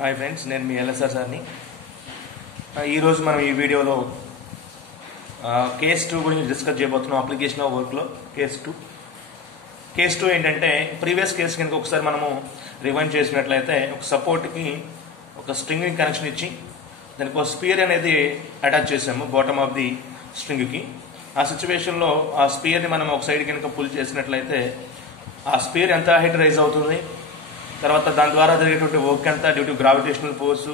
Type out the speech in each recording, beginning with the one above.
Hi friends, నేను మీ LSR సార్ని. ఈరోజు మనం ఈ వీడియోలో కేస్ 2 గురించి డిస్కస్ చేయబోతున్నాం. అప్లికేషన్ ఆఫ్ వర్క్లో కేస్ 2 ఏంటంటే ప్రీవియస్ కేసు కనుక ఒకసారి మనము రివైండ్ చేసినట్లయితే ఒక సపోర్ట్కి ఒక స్ట్రింగ్ని కనెక్షన్ ఇచ్చి దానికి ఒక స్పియర్ అనేది అటాచ్ చేసాము బాటమ్ ఆఫ్ ది స్ట్రింగ్కి. ఆ సిచ్యువేషన్లో ఆ స్పియర్ని మనం ఒక సైడ్ కనుక పుల్ చేసినట్లయితే ఆ స్పియర్ ఎంత హైట్ రైజ్ అవుతుంది, తర్వాత దాని ద్వారా జరిగేటువంటి వర్క్ అంతా due to gravitational force,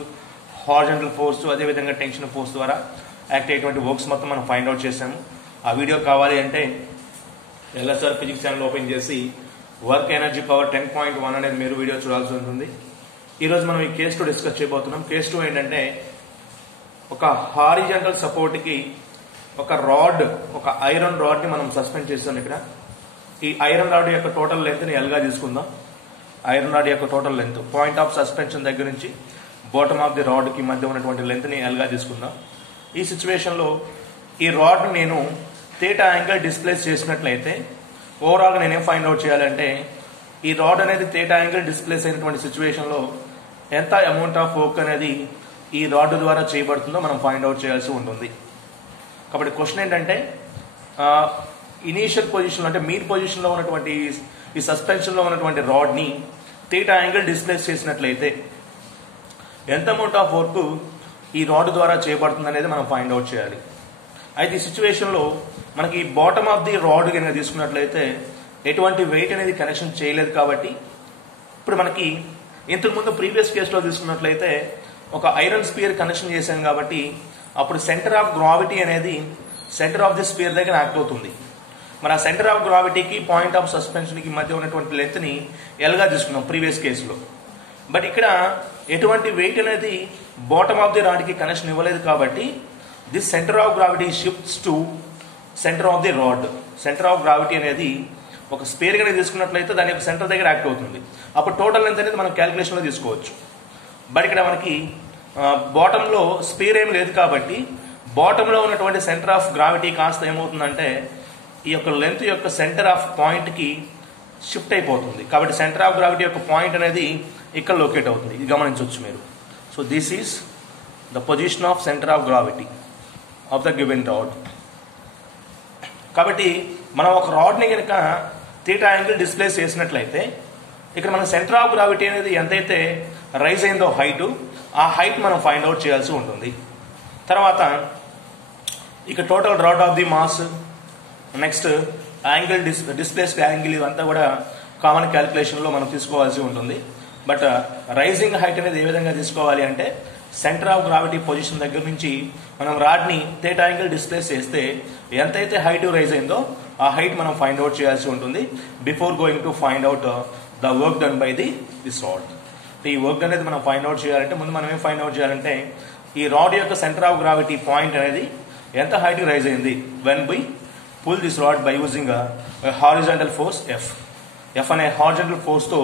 horizontal force, అదేవిధంగా టెన్షన్ ఫోర్స్ ద్వారా యాక్ట్ అయ్యేటువంటి వర్క్స్ మొత్తం మనం ఫైండ్ అవుట్ చేసాము. ఆ వీడియో కావాలి అంటే ఎల్ఎస్ఆర్ ఫిజిక్స్ ఛానల్ ఓపెన్ చేసి వర్క్ ఎనర్జీ పవర్ 10.1 అనేది మీరు వీడియో చూడాల్సి ఉంటుంది. ఈరోజు మనం ఈ కేస్ 2 డిస్కస్ చేయబోతున్నాం. కేస్ 2 ఏంటంటే ఒక హారిజాంటల్ సపోర్ట్కి ఒక రాడ్, ఒక ఐరన్ రాడ్ని మనం సస్పెండ్ చేస్తాం. ఇక్కడ ఈ ఐరన్ రాడ్ యొక్క టోటల్ లెంత్ని ఎల్గా తీసుకుందాం. ఐరన్ రాడ్ యొక్క total length point of suspension దగ్గర నుంచి బాటమ్ ఆఫ్ ది రాడ్కి మధ్య ఉన్నటువంటి లెంత్ని ఎల్గా తీసుకుందాం. ఈ సిచ్యువేషన్లో ఈ రాడ్ని నేను థీటా యాంగిల్ డిస్ప్లేస్ చేసినట్లయితే ఓవరాల్గా నేనేం ఫైండ్ అవుట్ చేయాలంటే ఈ రాడ్ అనేది థీటా యాంగిల్ డిస్ప్లేస్ అయినటువంటి సిచ్యువేషన్లో ఎంత అమౌంట్ ఆఫ్ వర్క్ అనేది ఈ రాడ్ ద్వారా చేయబడుతుందో మనం ఫైండ్ అవుట్ చేయాల్సి ఉంటుంది. కాబట్టి క్వశ్చన్ ఏంటంటే ఇనీషియల్ పొజిషన్లో అంటే మీన్ పొజిషన్లో ఉన్నటువంటి ఈ సస్పెన్షన్లో ఉన్నటువంటి రాడ్ని థీటా యాంగిల్ డిస్ప్లేస్ చేసినట్లయితే ఎంత అమౌంట్ ఆఫ్ వర్క్ ఈ రాడ్ ద్వారా చేయబడుతుంది అనేది మనం ఫైండ్ అవుట్ చేయాలి. అయితే ఈ సిచ్యువేషన్లో మనకి బాటమ్ ఆఫ్ ది రాడ్ కనుక తీసుకున్నట్లయితే ఎటువంటి వెయిట్ అనేది కనెక్షన్ చేయలేదు. కాబట్టి ఇప్పుడు మనకి ఇంతకుముందు ప్రీవియస్ కేసులో తీసుకున్నట్లయితే ఒక ఐరన్ స్పియర్ కనెక్షన్ చేశాం కాబట్టి అప్పుడు సెంటర్ ఆఫ్ గ్రావిటీ అనేది సెంటర్ ఆఫ్ ది స్పియర్ దగ్గర యాక్ట్ అవుతుంది. మరి ఆ సెంటర్ ఆఫ్ గ్రావిటీకి పాయింట్ ఆఫ్ సస్పెన్షన్కి మధ్య ఉన్నటువంటి లెంత్ని ఎల్గా తీసుకున్నాం ప్రీవియస్ కేసులో. బట్ ఇక్కడ ఎటువంటి వెయిట్ అనేది బాటమ్ ఆఫ్ ది రాడ్కి కనెక్షన్ ఇవ్వలేదు కాబట్టి this centre of gravity shifts to centre of the rod. Centre of gravity అనేది ఒక స్పేర్ కనుక తీసుకున్నట్లయితే దాని యొక్క సెంటర్ దగ్గర యాక్ట్ అవుతుంది. అప్పుడు టోటల్ లెంత్ అనేది మనం క్యాలిక్యులేషన్లో తీసుకోవచ్చు. బట్ ఇక్కడ మనకి బాటంలో స్పేర్ ఏం లేదు కాబట్టి బాటంలో ఉన్నటువంటి సెంటర్ ఆఫ్ గ్రావిటీ కాస్త ఏమవుతుందంటే ఈ యొక్క లెంత్ యొక్క సెంటర్ ఆఫ్ పాయింట్కి షిఫ్ట్ అయిపోతుంది. కాబట్టి సెంటర్ ఆఫ్ గ్రావిటీ యొక్క పాయింట్ అనేది ఇక్కడ లొకేట్ అవుతుంది. ఇది గమనించవచ్చు మీరు. So this is the position of centre of gravity of the given rod. కాబట్టి మనం ఒక రాడ్ని కనుక థీటా యాంగిల్ డిస్ప్లేస్ చేసినట్లయితే ఇక్కడ మన సెంటర్ ఆఫ్ గ్రావిటీ అనేది ఎంతైతే రైజ్ అయిందో హైట్, ఆ హైట్ మనం ఫైండ్ అవుట్ చేయాల్సి ఉంటుంది. తర్వాత ఇక total rod of the mass, next angle displaced angle, ఇదంతా కూడా కామన్ క్యాలిక్యులేషన్లో మనం తీసుకోవాల్సి ఉంటుంది. బట్ రైజింగ్ హైట్ అనేది ఏ విధంగా తీసుకోవాలి అంటే సెంటర్ ఆఫ్ గ్రావిటీ పొజిషన్ దగ్గర నుంచి మనం రాడ్ని థీటా యాంగిల్ డిస్ప్లేస్ చేస్తే ఎంతైతే హైట్ రైజ్ అయిందో ఆ హైట్ మనం ఫైండ్ అవుట్ చేయాల్సి ఉంటుంది before going to find out the work done by this rod. ఈ వర్క్ అనేది మనం ఫైండ్ అవుట్ చేయాలంటే ముందు మనం ఏం ఫైండ్ అవుట్ చేయాలంటే ఈ రాడ్ యొక్క సెంటర్ ఆఫ్ గ్రావిటీ పాయింట్ అనేది ఎంత హైట్ రైజ్ అయింది when by pull this rod by using a horizontal force F. F అనే హారిజాంటల్ ఫోర్స్తో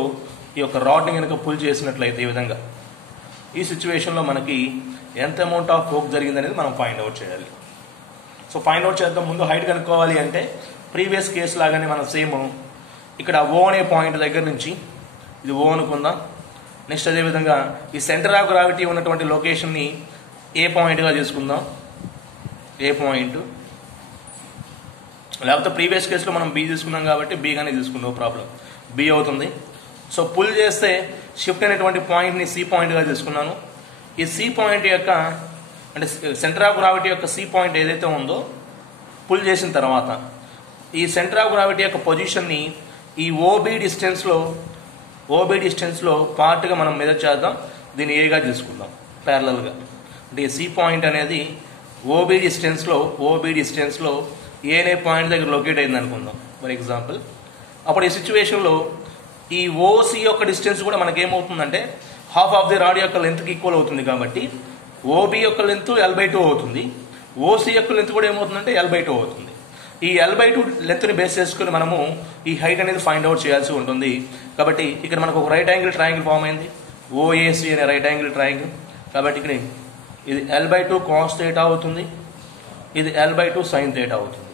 ఈ యొక్క రాడ్ని కనుక పుల్ చేసినట్లయితే ఈ విధంగా ఈ సిచ్యువేషన్లో మనకి ఎంత అమౌంట్ ఆఫ్ వర్క్ జరిగింది అనేది మనం ఫైండ్ అవుట్ చేయాలి. సో ఫైండ్ అవుట్ చేద్దాం. ముందు హైట్ కనుక్కోవాలి అంటే ప్రీవియస్ కేసు లాగానే మనం సేమ్ ఇక్కడ ఓ అనే పాయింట్ దగ్గర నుంచి ఇది ఓ అనుకుందాం. నెక్స్ట్ అదేవిధంగా ఈ సెంటర్ ఆఫ్ గ్రావిటీ ఉన్నటువంటి లొకేషన్ని ఏ పాయింట్గా తీసుకుందాం. ఏ పాయింట్, లేకపోతే ప్రీవియస్ కేసులో మనం బి తీసుకున్నాం కాబట్టి బీగానే తీసుకుందాం, నో ప్రాబ్లం, బి అవుతుంది. సో పుల్ చేస్తే షిఫ్ట్ అనేటువంటి పాయింట్ని సి పాయింట్గా తీసుకున్నాను. ఈ సి పాయింట్ యొక్క అంటే సెంటర్ ఆఫ్ గ్రావిటీ యొక్క సి పాయింట్ ఏదైతే ఉందో పుల్ చేసిన తర్వాత ఈ సెంటర్ ఆఫ్ గ్రావిటీ యొక్క పొజిషన్ని ఈ ఓబీ డిస్టెన్స్లో పార్ట్గా మనం మెజర్ చేద్దాం. దీన్ని ఏగా తీసుకుందాం ప్యారలల్గా. అంటే ఈ సి పాయింట్ అనేది ఓబీ డిస్టెన్స్లో ఏ అనే పాయింట్ దగ్గర లొకేట్ అయింది అనుకుందాం ఫర్ ఎగ్జాంపుల్. అప్పుడు ఈ సిచ్యువేషన్లో ఈ ఓసి యొక్క డిస్టెన్స్ కూడా మనకేమవుతుందంటే హాఫ్ ఆఫ్ ది రాడ్ యొక్క లెంత్కి ఈక్వల్ అవుతుంది. కాబట్టి ఓబి యొక్క లెంత్ L/2 అవుతుంది. ఓసి యొక్క లెంత్ కూడా ఏమవుతుందంటే L/2 అవుతుంది. ఈ L/2 లెంత్ని బేస్ చేసుకుని మనము ఈ హైట్ అనేది ఫైండ్ అవుట్ చేయాల్సి ఉంటుంది. కాబట్టి ఇక్కడ మనకు ఒక రైట్ యాంగిల్ ట్రయాంగిల్ ఫామ్ అయింది, OAC అనే రైట్ యాంగిల్ ట్రయాంగిల్. కాబట్టి ఇక్కడ ఇది L/2 cos θ అవుతుంది, ఇది L/2 sin θ అవుతుంది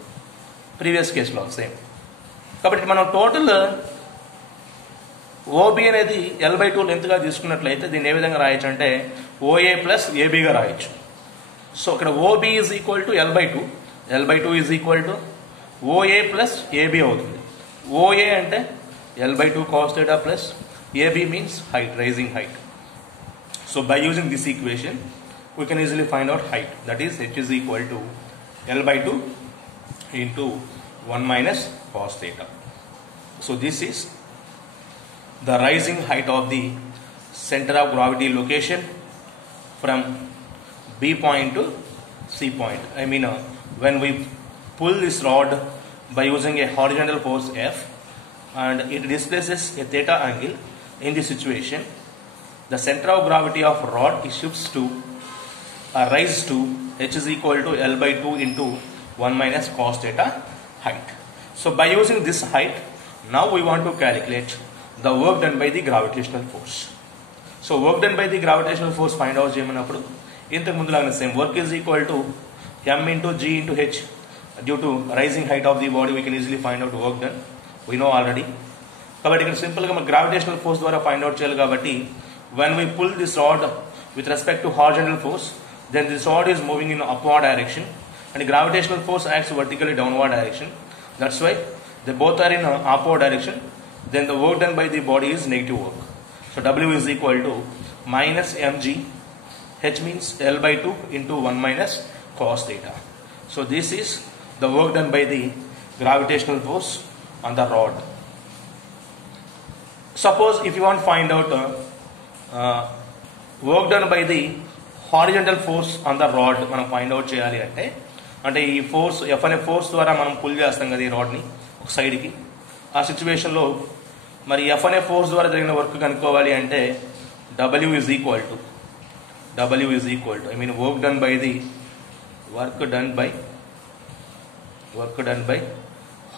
ప్రీవియస్ కేసులో సేమ్. కాబట్టి మనం టోటల్ ఓబి అనేది L/2 లెంత్గా తీసుకున్నట్లయితే దీన్ని ఏ విధంగా రాయొచ్చు అంటే OA ప్లస్ ఏబీగా రాయొచ్చు. సో ఇక్కడ OB is equal to L/2, L/2 is equal to OA plus AB అవుతుంది. OA అంటే L/2 cos theta plus AB means height, rising height. So by using this equation, we can easily find out height. That is H is equal to L/2 into 1 minus cos theta. So this is the rising height of the center of gravity location from B point to C point. I mean when we pull this rod by using a horizontal force F and it displaces a theta angle, in this situation the center of gravity of rod shifts to rise to H is equal to L/2 into 1 minus cos theta height. So by using this height, now we want to calculate the work done by the gravitational force. So work done by the gravitational force find out cheyamanappudu intaku mundu lagane same work is equal to m into g into h. Due to rising height of the body we can easily find out work done, we know already. కాబట్టి ఇక్కడ సింపుల్గా మనం gravitational force ద్వారా find out చేయాలి. కాబట్టి when we pull this rod with respect to horizontal force, then this rod is moving in upward direction and gravitational force acts vertically downward direction. That's why they both are in upward direction. Then the work done by the body is negative work. So W is equal to minus mg, h means L/2 into 1 minus cos theta. So this is the work done by the gravitational force on the rod. Suppose if you want to find out work done by the horizontal force on the rod, మనం find out చేయాలి అంటే ఈ force F అనే force ద్వారా మనం pull చేస్తాం కదా ఈ రాడ్ని ఒక సైడ్కి. ఆ సిచ్యువేషన్లో మరి F అనే ఫోర్స్ ద్వారా జరిగిన వర్క్ కనుక్కోవాలి అంటే W is equal to I mean work done by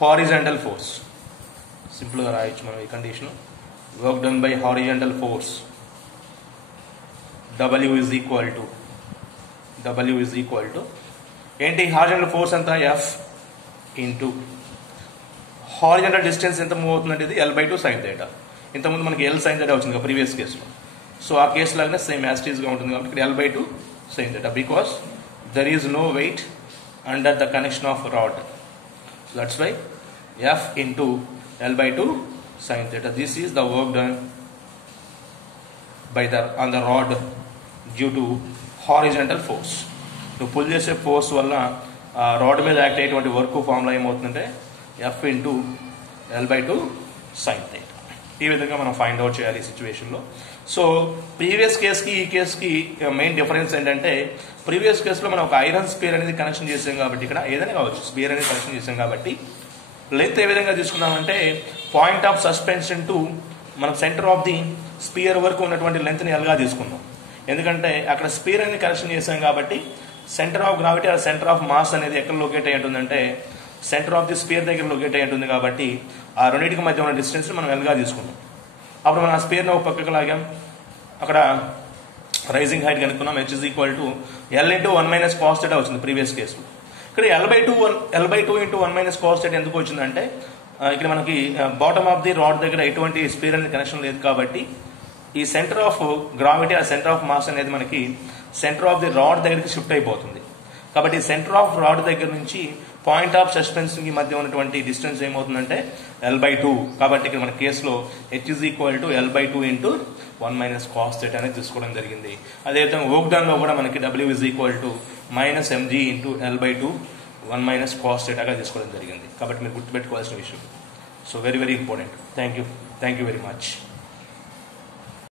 horizontal force. సింపుల్గా రాయొచ్చు మనం ఈ condition. Work done by horizontal force, W is equal to ఏంటి హారిజంటల్ ఫోర్స్ అంతా F ఇంటూ హారిజంటల్ డిస్టెన్స్ ఎంత మూవ్ అవుతుందంటే ఇది L/2 sin theta. ఇంతకుముందు మనకి L sin theta వచ్చింది కదా ప్రీవియస్ కేసులో. సో ఆ కేసు లాగానే సేమ్ యాస్టీస్గా ఉంటుంది కాబట్టి ఇక్కడ L/2 sin theta because there is no weight under the connection of rod. So that's why F into L/2 sin theta. This is the work done by on the rod due to horizontal force. నువ్వు pull చేసే force వల్ల rod మీద act అయ్యేటువంటి work formula ఏమవుతుందంటే F into L/2 sin theta. ఈ విధంగా మనం find out చేయాలి ఈ సిచ్యువేషన్లో. సో ప్రీవియస్ కేసుకి ఈ కేసుకి మెయిన్ డిఫరెన్స్ ఏంటంటే ప్రీవియస్ కేసులో మనం ఒక ఐరన్ స్పియర్ అనేది కనెక్షన్ చేసాం కాబట్టి ఇక్కడ ఏదైనా కావచ్చు స్పియర్ అనేది కనెక్షన్ చేసాం కాబట్టి లెంత్ ఏ విధంగా తీసుకున్నామంటే పాయింట్ ఆఫ్ సస్పెన్షన్ టు మనం సెంటర్ ఆఫ్ ది స్పియర్ వరకు ఉన్నటువంటి లెంత్ని ఎల్గా తీసుకున్నాం. ఎందుకంటే అక్కడ స్పియర్ అనేది కనెక్షన్ చేసాం కాబట్టి సెంటర్ ఆఫ్ గ్రావిటీ ఆ సెంటర్ ఆఫ్ మాస్ అనేది ఎక్కడ లొకేట్ అయి ఉంటుందంటే సెంటర్ ఆఫ్ ది స్పియర్ దగ్గర లొకేట్ అయి ఉంటుంది. కాబట్టి ఆ రెండింటికి మధ్య ఉన్న డిస్టెన్స్ మనం ఎల్గా తీసుకున్నాం. అప్పుడు మనం ఆ స్పియర్ని ఒక పక్కకు లాగాం, అక్కడ రైజింగ్ హైట్ కనుక్కున్నాం. H is equal to L into 1 minus cos theta వచ్చింది ప్రీవియస్ కేసులో. ఇక్కడ L/2 into 1 minus cos theta ఎందుకు వచ్చిందంటే ఇక్కడ మనకి బాటమ్ ఆఫ్ ది రాడ్ దగ్గర ఎటువంటి స్పియర్ అనేది కనెక్షన్ లేదు కాబట్టి ఈ సెంటర్ ఆఫ్ గ్రావిటీ ఆ సెంటర్ ఆఫ్ మాస్ అనేది మనకి సెంటర్ ఆఫ్ ది రాడ్ దగ్గరికి షిఫ్ట్ అయిపోతుంది. కాబట్టి సెంటర్ ఆఫ్ రాడ్ దగ్గర నుంచి పాయింట్ ఆఫ్ సస్పెన్షన్కి మధ్య ఉన్నటువంటి డిస్టెన్స్ ఏమవుతుందంటే L/2. కాబట్టి ఇక్కడ మన కేసులో H is equal to L/2 into 1 minus cos theta అనేది తీసుకోవడం జరిగింది. అదేవిధంగా వర్క్ డన్లో కూడా మనకి W is equal to minus mg into L/2 1 minus cos theta గా తీసుకోవడం జరిగింది. కాబట్టి మీరు గుర్తుపెట్టుకోవాల్సిన విషయం. So very important. Thank you very much.